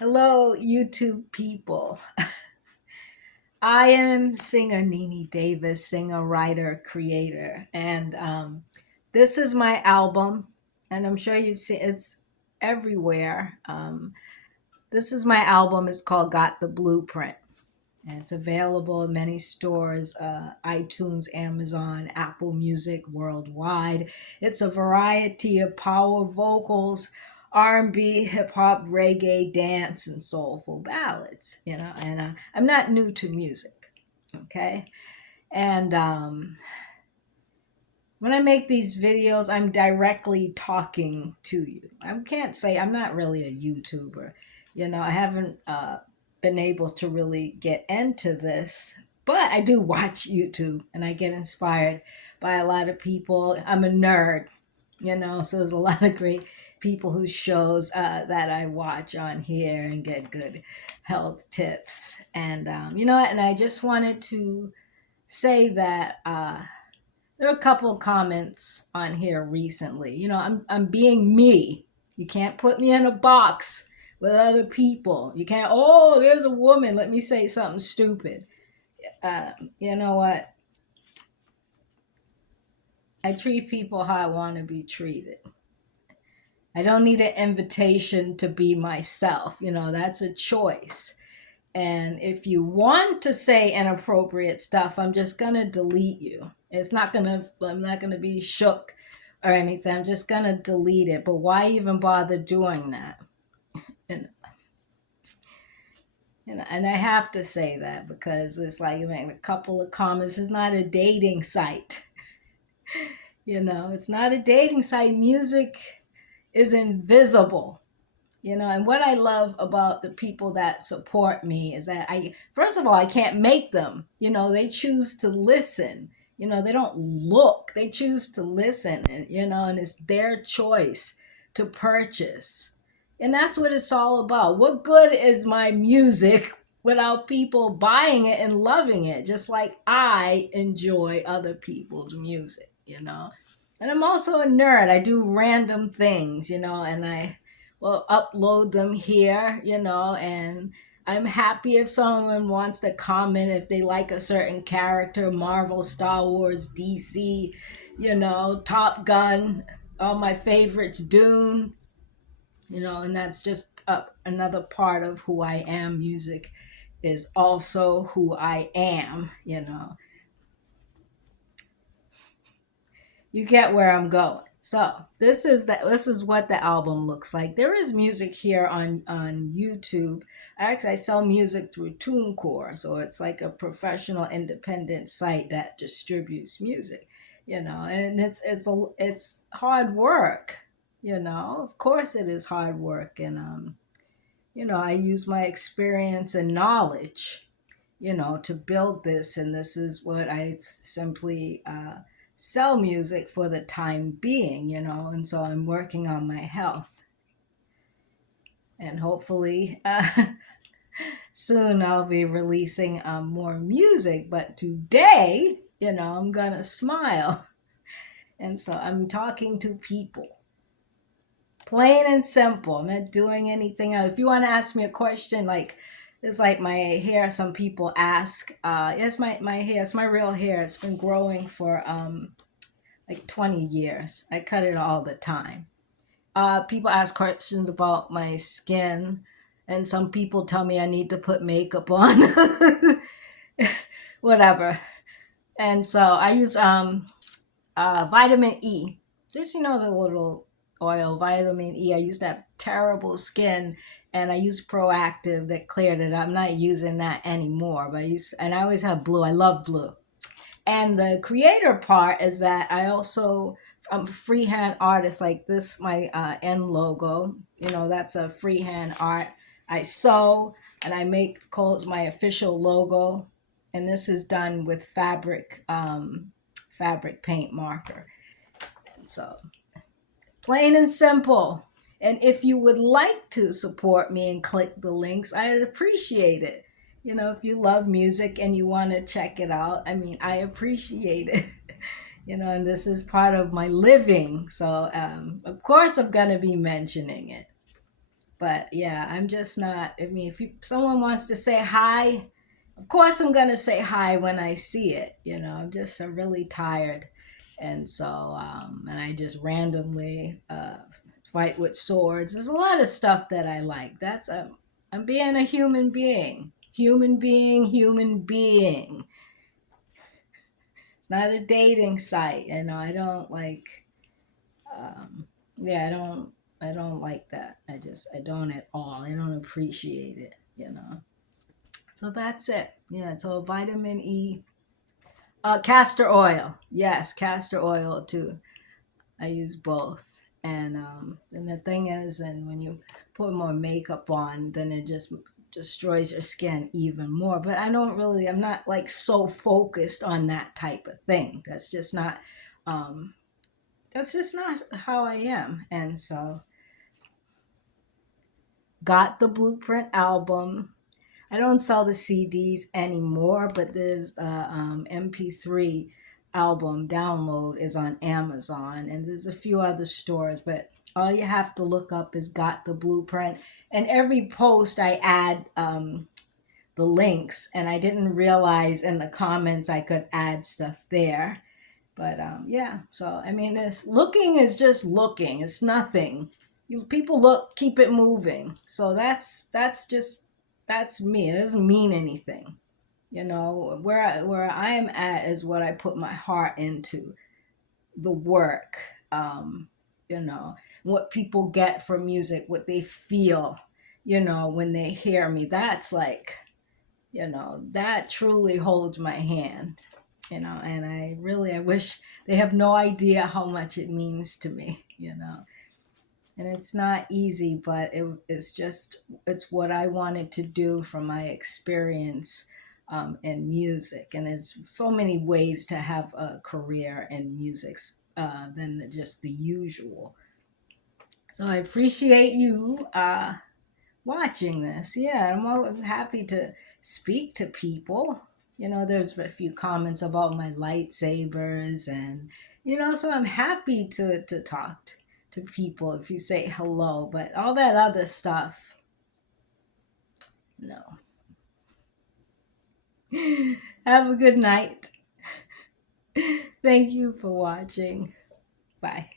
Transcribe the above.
Hello, YouTube people. I am singer Nini Davis, singer, writer, creator, and this is my album, and I'm sure you've seen it's everywhere. This is my album. It's called "Got the Blueprint," and it's available in many stores: iTunes, Amazon, Apple Music, worldwide. It's a variety of power vocals, R&B, hip hop, reggae, dance, and soulful ballads. And I'm not new to music, okay? And when I make these videos, I'm directly talking to you. I can't say I'm not really a YouTuber. I haven't been able to really get into this, but I do watch YouTube and I get inspired by a lot of people. I'm a nerd, so there's a lot of great people whose shows that I watch on here and get good health tips. And and I just wanted to say that there are a couple of comments on here recently. I'm being me. You can't put me in a box with other people. You can't. Oh, there's a woman. Let me say something stupid. You know what? I treat people how I want to be treated. I don't need an invitation to be myself. That's a choice. And if you want to say inappropriate stuff, I'm just gonna delete you. I'm not gonna be shook or anything. I'm just gonna delete it. But why even bother doing that? And and I have to say that because it's like making a couple of comments. It's not a dating site. It's not a dating site. Music is invisible. And what I love about the people that support me is that first of all, I can't make them. They choose to listen. They don't look, they choose to listen, and it's their choice to purchase. And that's what it's all about. What good is my music without people buying it and loving it, just like I enjoy other people's music? And I'm also a nerd. I do random things, and I will upload them here, and I'm happy if someone wants to comment if they like a certain character: Marvel, Star Wars, DC, Top Gun, all my favorites, Dune, and that's just another part of who I am. Music is also who I am. You get where I'm going. So this is what the album looks like. There is music here on YouTube. Actually, I sell music through TuneCore, so it's like a professional independent site that distributes music. And it's hard work. Of course it is hard work, and I use my experience and knowledge, to build this. And this is what I simply sell music for the time being, and so I'm working on my health. And hopefully, soon I'll be releasing more music. But today, I'm gonna smile. And so I'm talking to people. Plain and simple. I'm not doing anything else. If you want to ask me a question, like it's like my hair, some people ask. It's my hair, it's my real hair. It's been growing for like 20 years. I cut it all the time. People ask questions about my skin, and some people tell me I need to put makeup on. Whatever. And so I use vitamin E. Just the little oil, vitamin E. I used to have terrible skin, and I used Proactive that cleared it. I'm not using that anymore, but and I always have blue. I love blue. And the creator part is that I'm a freehand artist. Like this, my end logo, that's a freehand art. I sew and I make clothes my official logo, and this is done with fabric paint marker. And so plain and simple. And if you would like to support me and click the links, I'd appreciate it. If you love music and you want to check it out, I mean, I appreciate it. And this is part of my living. So, of course, I'm going to be mentioning it. But yeah, I'm just not. I mean, if someone wants to say hi, of course I'm gonna say hi when I see it. I'm really tired, and so and I just randomly fight with swords. There's a lot of stuff that I like. I'm being a human being, human being, human being. It's not a dating site. I don't like. Um, yeah, I don't like that. I don't at all. I don't appreciate it. So that's it. Yeah, so vitamin E, castor oil. Yes, castor oil too. I use both. And the thing is, and when you put more makeup on, then it just destroys your skin even more. But I'm not like so focused on that type of thing. Um, that's just not how I am. And so got the Blueprint album. I don't sell the CDs anymore, but there's a MP3 album download is on Amazon, and there's a few other stores. But all you have to look up is "Got the Blueprint," and every post I add the links, and I didn't realize in the comments I could add stuff there. But yeah, so I mean, this looking is just looking. It's nothing. People look, keep it moving. So that's me. It doesn't mean anything. Where I am at is what I put my heart into, the work. You know what people get from music, what they feel. When they hear me. That's like that truly holds my hand. And I wish they have no idea how much it means to me. And it's not easy, but it's what I wanted to do from my experience in music. And there's so many ways to have a career in music than just the usual. So I appreciate you watching this. Yeah, I'm always happy to speak to people. There's a few comments about my lightsabers, and so I'm happy to talk to people if you say hello. But all that other stuff, no. Have a good night. Thank you for watching. Bye.